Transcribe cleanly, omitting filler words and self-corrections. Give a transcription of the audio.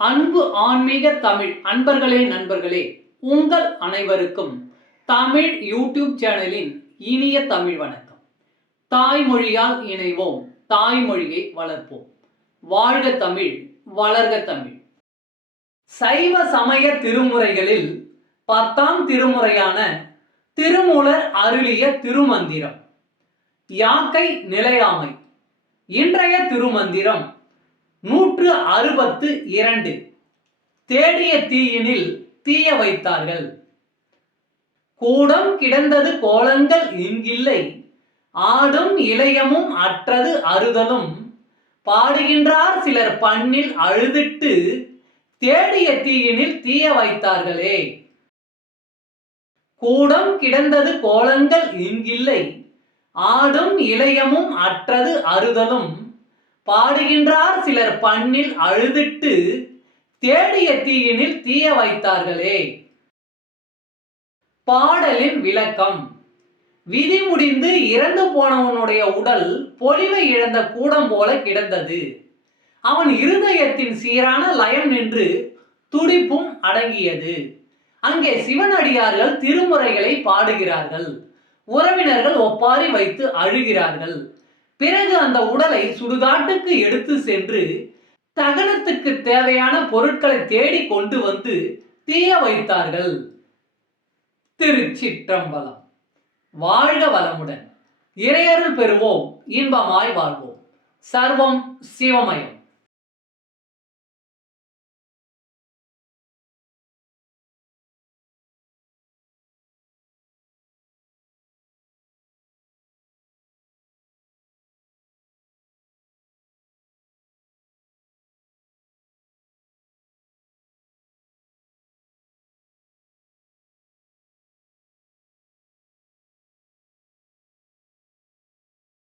அன்பு ஆன்மீக தமிழ் அன்பர்களே நண்பர்களே, உங்கள் அனைவருக்கும் தமிழ் யூடியூப் சேனலின் இனிய தமிழ் வணக்கம். தாய்மொழியால் இணைவோம், தாய்மொழியை வளர்ப்போம். வாழ்க தமிழ், வளர்க தமிழ். சைவ சமய திருமுறைகளில் 10ஆம் திருமுறையான திருமூலர் அருளிய திருமந்திரம் யாக்கை நிலையாமை. இன்றைய திருமந்திரம் 162. தேடிய தீயினில் தீய வைத்தார்கள். கூடம் கிடந்தது கோலங்கள் இங்கில்லை, ஆடும் இளையமும் அற்றது அறுதலும், பாடுகின்றார் சிலர் பண்ணில் அழுதிட்டு, தேடிய தீயினில் தீய வைத்தார்களே. கூடம் கிடந்தது கோலங்கள் இங்கில்லை, ஆடும் இளையமும் அற்றது அறுதலும், பாடுகின்றார் சிலர் பண்ணில் அழுதிட்டு, தேடிய தீயினில் தீய வைத்தார்களே. பாடலின் விளக்கம். விதி முடிந்து இறந்து போனவனுடைய உடல் பொலிவை இழந்த கூடம் போல கிடந்தது. அவன் இருதயத்தின் சீரான லயம் நின்று துடிப்பும் அடங்கியது. அங்கே சிவனடியார்கள் திருமுறைகளை பாடுகிறார்கள். உறவினர்கள் ஒப்பாரி வைத்து அழுகிறார்கள். பிறகு அந்த உடலை சுடுகாட்டுக்கு எடுத்து சென்று தகனத்துக்கு தேவையான பொருட்களை தேடி கொண்டு வந்து தீய வைத்தார்கள். திருச்சிற்றம்பலம். வாழ்க வளமுடன். இறையருள் பெறுவோம், இன்பமாய் வாழ்வோம். சர்வம் சிவமயம்.